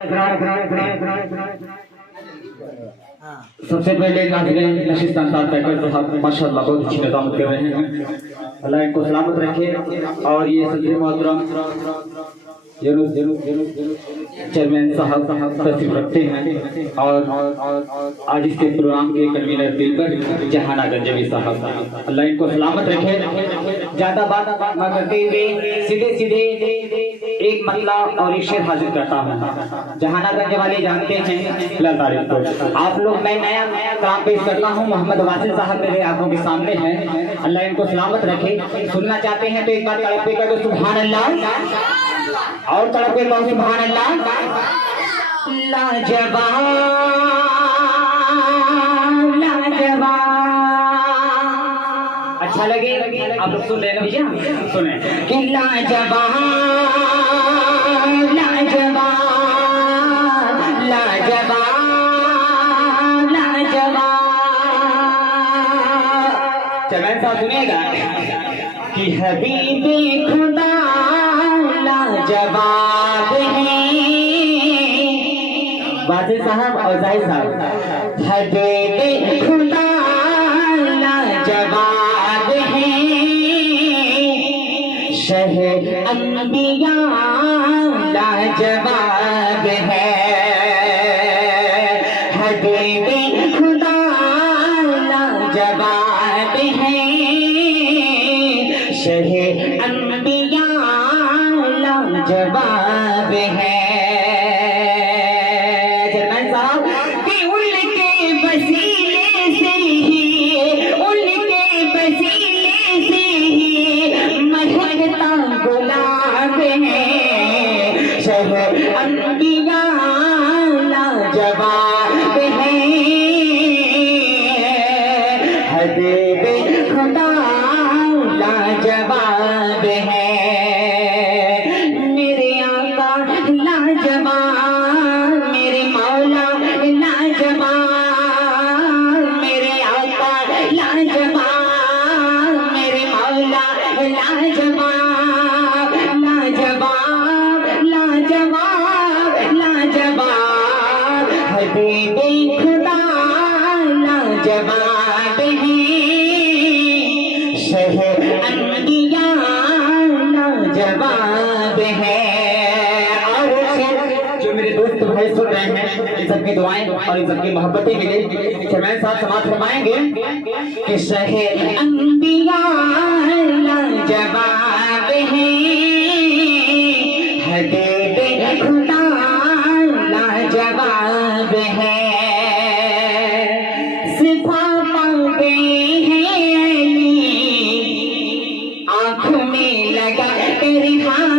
सबसे पहले नशीस्तान साहब साहब माशाल्लाह बहुत अच्छी निजामत कर रहे हैं, अल्लाह इनको सलामत रखे। और ये सदर मोहतरम चेयरमैन साहब तशरीफ रखते हैं और आज इसके प्रोग्राम के कन्वीनर दिलबर जहाना गंजवी साहब, अल्लाह इनको सलामत रखे। ज्यादा बात न करते हुए सीधे सीधे एक मतला और एक शेर हाजिर करता हूँ। जहाना गंज वाले जानते हैं तारीफ को आप लोग, मैं नया काम पेश करता हूँ। मोहम्मद वासिल साहब मेरे आंखों के सामने हैं, अल्लाह इनको सलामत रखे। सुनना चाहते हैं तो एक बार तड़प के कह दो सुभान अल्लाह, और तड़प के कहो सुभान अल्लाह। लाजवाब लाजवाब, अच्छा लगे आप लोग सुन रहे हैं भैया, सुने कि लाजवाब लाजवाब लाजवाब लाजवाब। चमन साहब सुनिएगा कि हबीबे खुदा लाजवाब है। वासिल साहब और जाहिद साहब, हबीबे खुदा लाजवाब है, शहर अंबिया लाजवाब है। हबीबे खुदा लाजवाब है, शहर अंबिया लाजवाब है। चेयरमैन साहब कि उनके वसीले से ही, उनके वसीले से ही महकता गुलाब है, शहर अंबिया लाजवाब है। हबीबे खुदा लाजवाब है, मेरे आका लाजवाब, मेरे मौला लाजवाब, मेरे आका लाजवाब, मेरे मौला लाजवाब लाजवाब लाजवाब लाजवाब। हबीबे खुदा लाजवाब है, शहर अंबिया लाजवाब है। और जो मेरे दोस्त भाई सुन रहे हैं, इन सबकी दुआएं और इन सबकी मोहब्बतें मिले। चेयरमैन साहब समाप्त फरमाएंगे कि शहर अंबिया लाजवाब है, हबीबे खुदा लाजवाब है। सिफा पाते हैं आँखों में लगा तेरी हाँ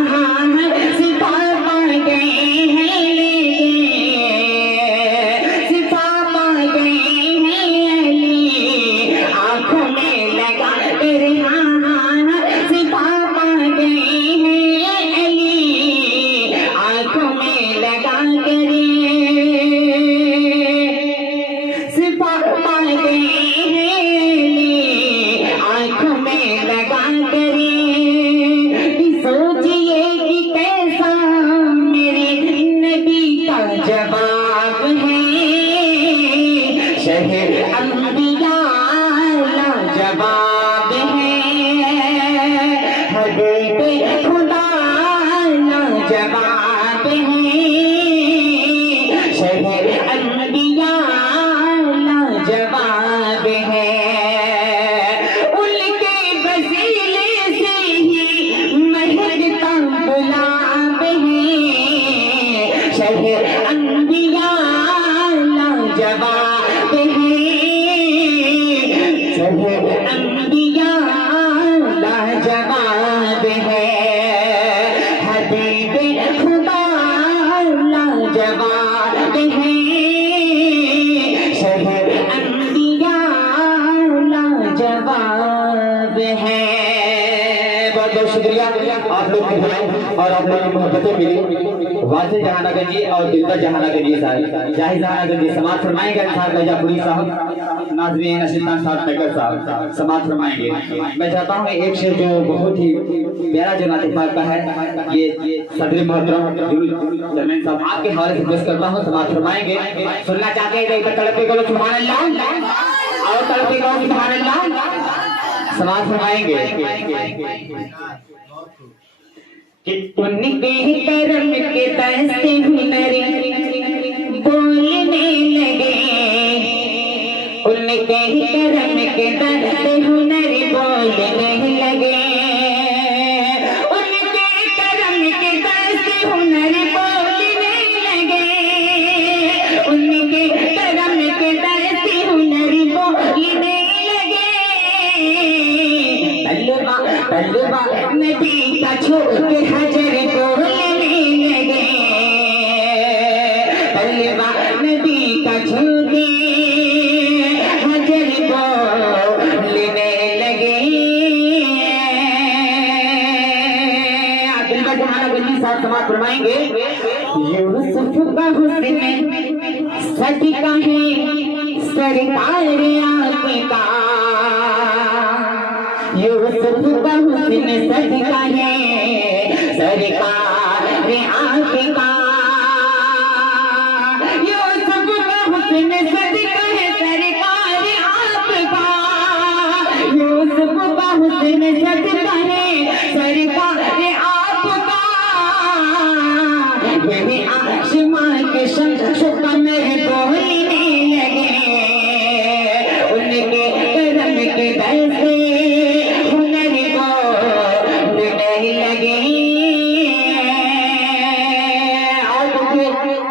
सिफा पा गए हैं, सिफा पा गए हैं आँखों में लगा तेरी हाँ सिफा पा गए हैं आँखों में लगा तेरी सिफा पा गए हैं आँखों में लगा तेरी। सोचिए कि कैसा मेरे नबी का जवाब है, शहर अंबिया लाजवाब है। हबीबे खुदा लाजवाब है, शहर अंबिया लाजवाब है। उनके वसीले से ही महकता गुलाब है, शहर अंबिया लाजवाब है, शहर अंबिया लाजवाब है। हबीबे खुदा लाजवाब है, शहर अंबिया लाजवाब है। बहुत बहुत शुक्रिया आप लोग की दुआएं और आप लोग की मोहब्बतें मिली। वासिल जहानागर जी और दिलबर जहानागर जी साहब, जाहिर जहानागर जी समाज फरमाएंगे, अंसार मिर्जापुरी साहब, नाज़रीन सुल्तान साहब नगर साहब समाज फरमाएंगे। मैं चाहता हूँ एक शेर जो बहुत ही प्यारा जो नातिफाक का है, ये सदर मोहतरम चेयरमैन साहब आपके हवाले से पेश करता हूँ, समाज फरमाएंगे। सुनना चाहते हैं तो तड़पे करो सुभान अल्लाह और तड़पे करो सुभान अल्लाह, समाज फरमाएंगे। कि उनके करम के दस्ते हुनर बोलने लगे, उनके करम के दस्ते हुनर बोलने लगे, उनके करम के दस्ते हुनर बोलने लगे, उनके करम के दस्ते हुनर बोलने लगे। तलवा तलवा नबी का छोड़ के हजर बोलने लगे, तलवा नबी का छोड़ के हजर बोलने लगे। दिलबर जहानागर जी साहब समाज फरमाएंगे। यूसुफ का हुस्न सदका है सरकार आपका, यूसुफ का हुस्न सदका है सरकार आपका, यूसुफ का हुस्न सदका है सरकार आपका, यूसुफ का हुस्न सदका है सरकार आपका। यही आसमां के शख्सों का मेरे बोलने लगे, उनके करम के दस्ते हुनर बोलने लगे। और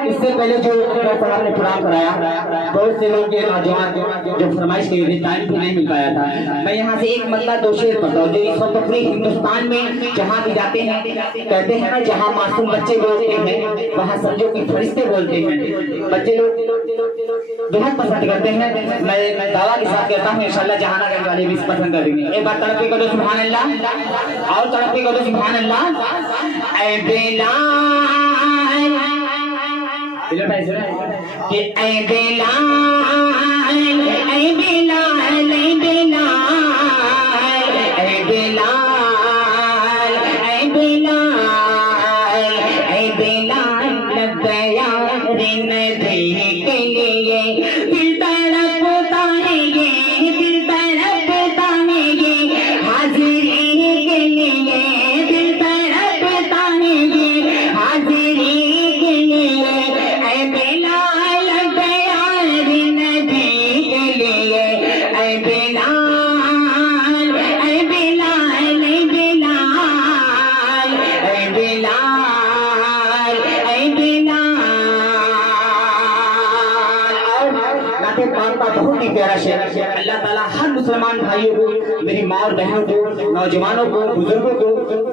इससे पहले जो साहब ने प्रोग्राम कराया, बहुत से लोग ये नौजवान जो फरमाइश के लिए टाइम भी नहीं मिल पाया था। मैं यहाँ से एक मतलब दो शेर पढ़ता हूँ जो इस वक्त पूरे हिंदुस्तान में जहाँ भी जाते हैं कहते हैं ना, जहाँ मासूम बच्चे बोलते हैं वहाँ समझो कि फरिश्ते बोलते हैं। बच्चे लोग बेहद पसंद करते हैं। मैं दावा के साथ कहता हूँ इंशाल्लाह जहानागर वाले भी पसंद करेंगे। एक बार तड़पे करो सुभान अल्लाह और तड़पे करो सुभान अल्लाह। ऐ बेलाल कि ऐ बेलाल, ऐ बेलाल, ऐ बेलाल, ऐ बेलाल, ऐ बेलाल, ऐ बेलाल गया रे नदी के लिए, दिल तड़पता है ये, दिल तड़पता है ये हाजिरी के लिए, दिल तड़पता है ये हाजिरी के लिए। ऐ बेलाल गया रे नदी के लिए, ऐ बेलाल, ऐ बेलाल, ऐ बेलाल, ऐ बेलाल, ऐ बेलाल। और नाते पाक का बहुत ही प्यारा शेर। अल्लाह ताला हर मुसलमान भाइयों को, मेरी माँ और बहनों को, नौजवानों को, बुजुर्गों को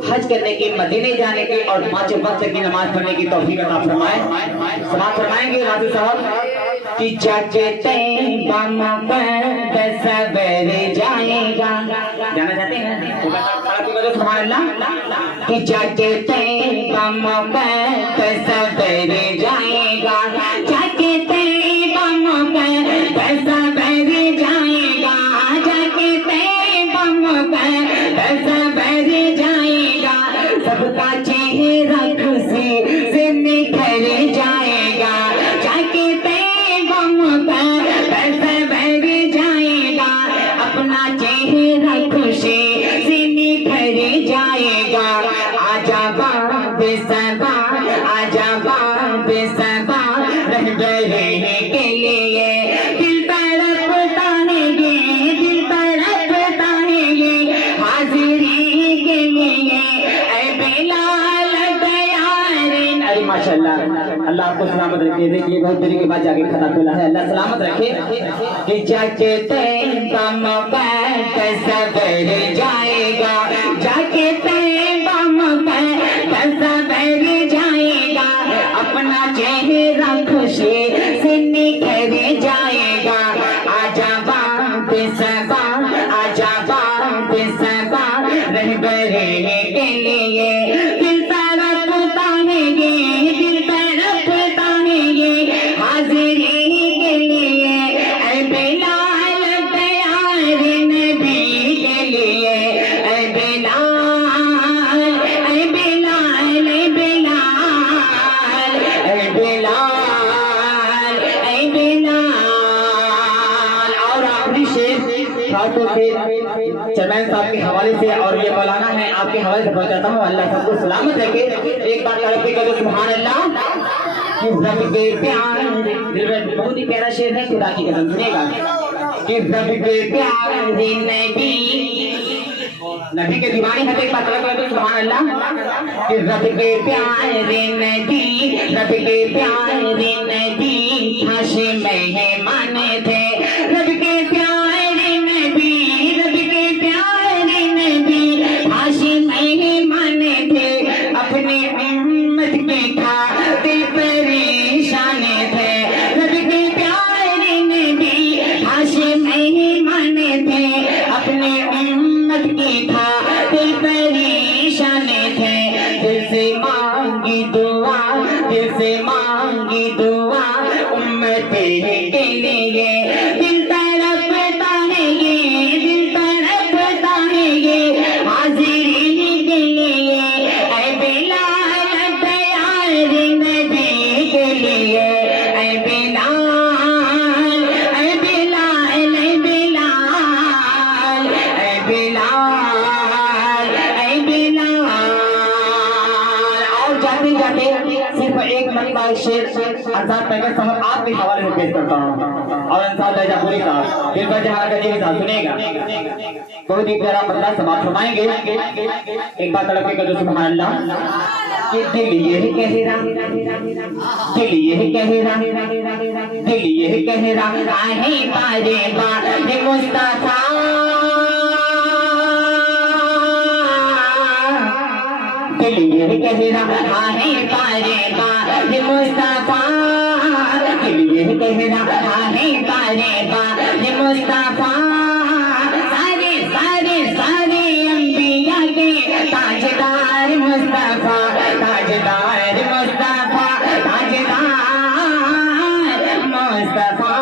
हज करने की, मदीने जाने की और 5 वक्त की नमाज पढ़ने की तौफीक अता फरमाए। समाज फरमाएंगे नाज़िर साहब कि चाचे तैयबा मुक़द्दस सवेरे जाएगा। जाना चाहते हैं सुभान अल्लाह कि चाचे तैयबा मुक़द्दस सवेरे जाएगा, चाचे तैयबा मुक़द्दस सवेरे जाएगा, चाचे तैयबा मुक़द्दस सवेरे जाएगा। सबका चेहरा खुशी से निखर जाएगा, जाके तैयबा मुक़द्दस सवेरे जाएगा, अपना चेहरा खुशी से निखर जाएगा। आजा बाब सबा, आजा बाब सबा रहबरे के लिए, दिल तड़पता है ये, दिल तड़पता है ये हाजिरी के लिए। ऐ बेलाल गया रे। अरे माशाल्लाह, अल्लाह आपको सलामत रखे। देखिए बहुत देर के बाद जाके खता खोला है, अल्लाह सलामत रखे। कि जाके तैयबा मुक़द्दस सवेरे जाएगा, जाके तैयबा मुक़द्दस सवेरे जाएगा, अपना चेहरा खुशी से निखर जाएगा। आजा बाब सबा, आजा बाब सबा रहबरे के लिए, दिल तड़पता है ये, दिल خاص طور سے چیئرمین صاحب کے حوالے سے اور یہ مولانا ہے آپ کے حوالے سے پہنچاتا ہوں. اللہ سب کو سلامت رکھے. ایک بار تڑپے کرو سبحان اللہ. رب کے پیار دل میں بہت ہی پیارا شعر ہے, خدا کی قسم سنے گا کہ رب کے پیار نبی کے دیوانی ہے. ایک بار تڑپے کرو سبحان اللہ. کہ رب کے پیار نبی, رب کے پیار نبی ہاشم مہمان تھے. رب کے پیار نبی, رب کے پیار نبی ہاشم مہمان تھے. اپنے امت کے کھاتے پریشان تھے. رب کے پیار نبی ہاشم مہمان تھے. اپنے امت کے کھاتے پریشان تھے. دل سے مانگی دعا, دل سے مانگی دعا امت کے لیے. دل تڑپتا ہے یہ, دل تڑپتا ہے یہ حاضری کے لیے. اے بلال پیار نبی کے لیے. اے بلال, اے بلال, اے بلال, اے بلال, اے بلال. اور جاتے جاتے صرف ایک مرتبہ شعر انصار پیغمبر صاحب آپ کے حوالے سے پیش کرتا ہوں. اور انصار لہجہ پوری صاحب دل کا جہاں کا جیسا سنے گا. بہت ہی پیارا بندہ سماعت فرمائیں گے. ایک بات تڑپے کر دو سبحان اللہ. کہ دل یہ کہہ رہا, دل یہ کہہ رہا, دل یہ کہہ رہا ہے پارے بار مصطفیٰ. دل یہ کہہ رہا ہے پارے بار مصطفیٰ. دل یہ کہہ رہا ہے پارے بار مصطفیٰ. سارے سارے سارے انبیاء کے تاجدار مصطفیٰ, تاجدار مصطفیٰ, تاجدار مصطفیٰ.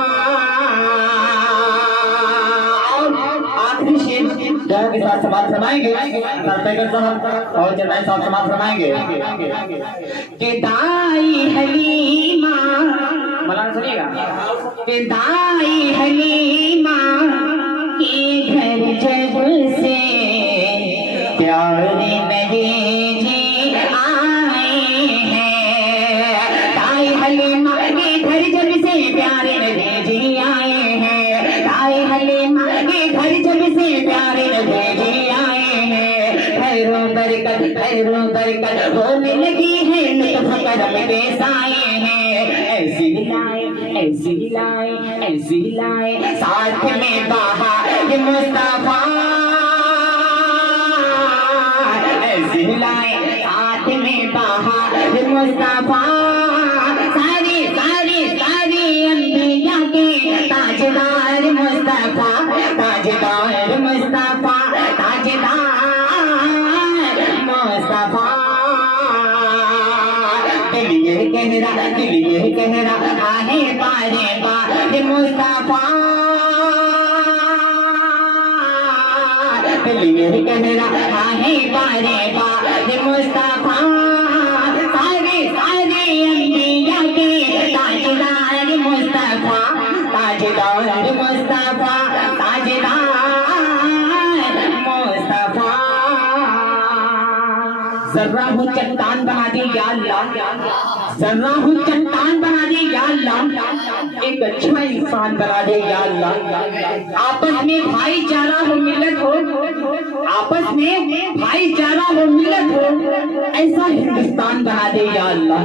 آخری شعر دونوں کے ساتھ سماعت فرمائیں گے پیغمبر صاحب اور چیئرمین صاحب سماعت فرمائیں گے. کہ دائی حلیمہ, مولانا سنیے گا. کہ دائی حلیمہ کے گھر جب سے پیارے نبی جی آئے ہیں. دائی حلیمہ کے گھر جب سے پیارے نبی جی آئے ہیں. دائی حلیمہ کے گھر جب سے پیارے نبی جی آئے ہیں. خیروں برکت, خیروں برکت ہونے لگی ہے. لطف کرم کے سائے ہیں. ایسی لائے, ایسی لائے, ایسی لائے ساتھ میں بہار مصطفیٰ. ایسی لائے ساتھ میں بہار مصطفیٰ. ساری ساری ساری انبیاء کے تاجدار مصطفیٰ, تاجدار مصطفیٰ, تاجدار مصطفیٰ. دل یہ کہہ رہا, دل یہ کہہ رہا ہے پارے بار مصطفیٰ. دل یہ کہہ رہا ہے پارے بار مصطفیٰ. سارے سارے انبیاء کے تاجدار مصطفیٰ, تاجدار مصطفیٰ, تاجدار مصطفیٰ. ذرہ ہوں چٹان بنا دی یا اللہ, ذرہ ہوں چٹان بنا دی یا اللہ. ایک اچھا انسان بنا دے یا اللہ. آپس میں بھائی چارہ ہو, ملت ہو, آپس میں بھائی چارہ ہو, ملت ہو. ایسا ہندوستان بنا دے یا اللہ.